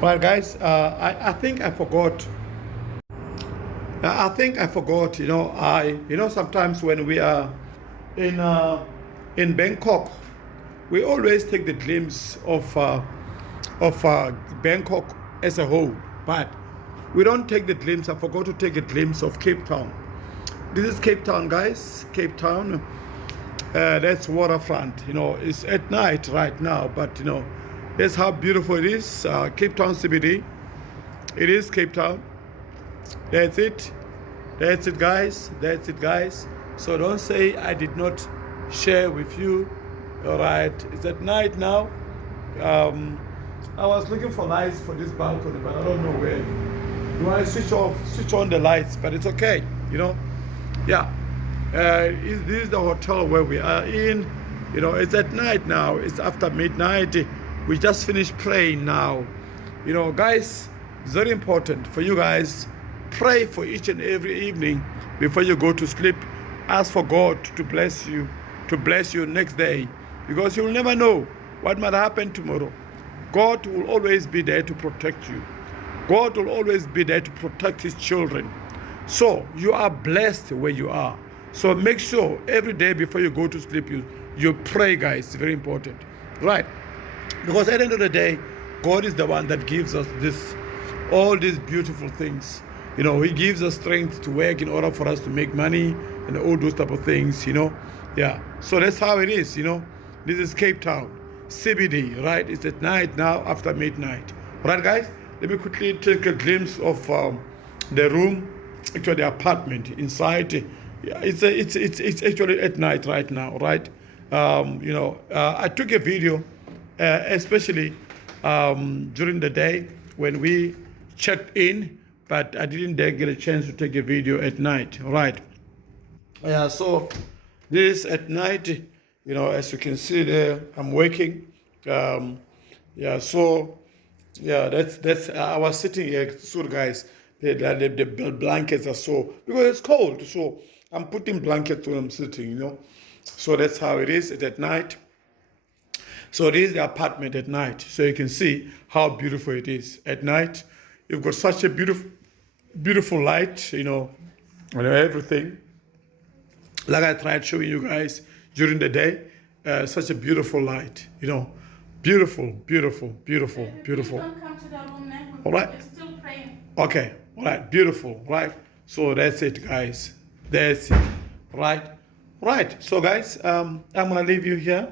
Right, guys. I think I forgot. I think I forgot. Sometimes when we are in uh, in Bangkok, we always take the glimpse of Bangkok as a whole, but we don't take the glimpse. I forgot to take a glimpse of Cape Town. This is Cape Town, guys. Cape Town. That's waterfront. It's at night right now, but that's how beautiful it is. Cape Town CBD. It is Cape Town. That's it. That's it, guys. That's it, guys. So don't say I did not share with you. All right. It's at night now. I was looking for lights for this balcony, but I don't know where. Do I switch on the lights? But it's okay. Yeah. This is the hotel where we are in. It's at night now. It's after midnight. We just finished praying now. Guys, it's very important for you guys. Pray for each and every evening before you go to sleep. Ask for God to bless you next day, because you'll never know what might happen tomorrow. God will always be there to protect you. God will always be there to protect his children. So you are blessed where you are. So make sure every day before you go to sleep, you pray, guys. It's very important. Right? Because at the end of the day, God is the one that gives us all these beautiful things. He gives us strength to work in order for us to make money and all those type of things, Yeah. So that's how it is, This is Cape Town, CBD, right? It's at night now, after midnight. Right, guys? Let me quickly take a glimpse of the room, actually the apartment inside. Yeah, it's actually at night right now, right? I took a video, especially during the day when we checked in, but I didn't get a chance to take a video at night, right? Yeah, so this at night, as you can see there, I'm working. That's I was sitting here, so guys, the blankets are so, because it's cold, so I'm putting blankets when I'm sitting, So that's how it is at night. So this is the apartment at night. So you can see how beautiful it is at night. You've got such a beautiful light, everything. Like I tried showing you guys during the day, such a beautiful light, Beautiful, beautiful, beautiful, beautiful. Don't come to the room now. All right. We're still praying. Okay, all right, beautiful, right? So that's it, guys. That's it, right? Right. So, guys, I'm gonna leave you here.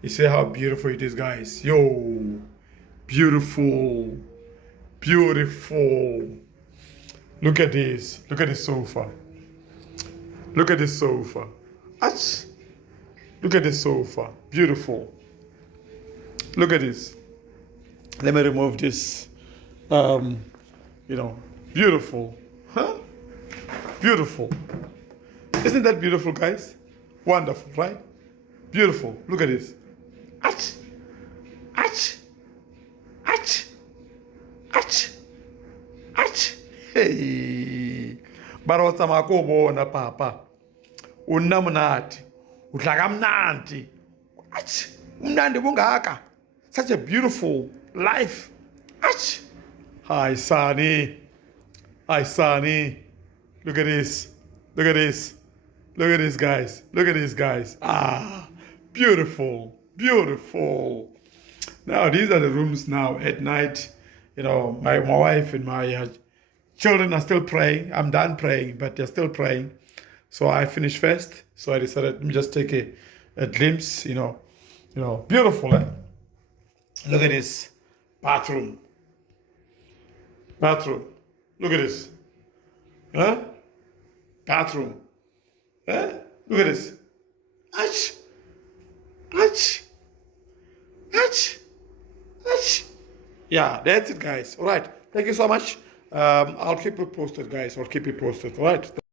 You see how beautiful it is, guys. Yo, beautiful, beautiful. Look at this. Look at this sofa. Look at this sofa. Ach. Look at this sofa. Beautiful. Look at this. Let me remove this. Beautiful. Huh? Beautiful. Isn't that beautiful, guys? Wonderful, right? Beautiful. Look at this. Ach. Ach. Ach. Ach. Ach. Hey. Barota makobona papa. Unamunati. Utlakamnandi. Ach. Umnandi bungaka. Such a beautiful life. Ach. Hi, Sunny. Hi, Sunny. Look at this. Look at this. Look at this, guys. Look at this, guys. Ah, beautiful. Beautiful. Now, these are the rooms now at night. My wife and my children are still praying. I'm done praying, but they're still praying. So I finished first. So I decided, let me just take a glimpse, Beautiful, eh? Look at this. Bathroom. Look at this. Huh? Bathroom. Huh? Look at this. Ach. Ach. Ach. Ach. Yeah, that's it, guys. All right. Thank you so much. I'll keep you posted, guys. I'll keep you posted. All right.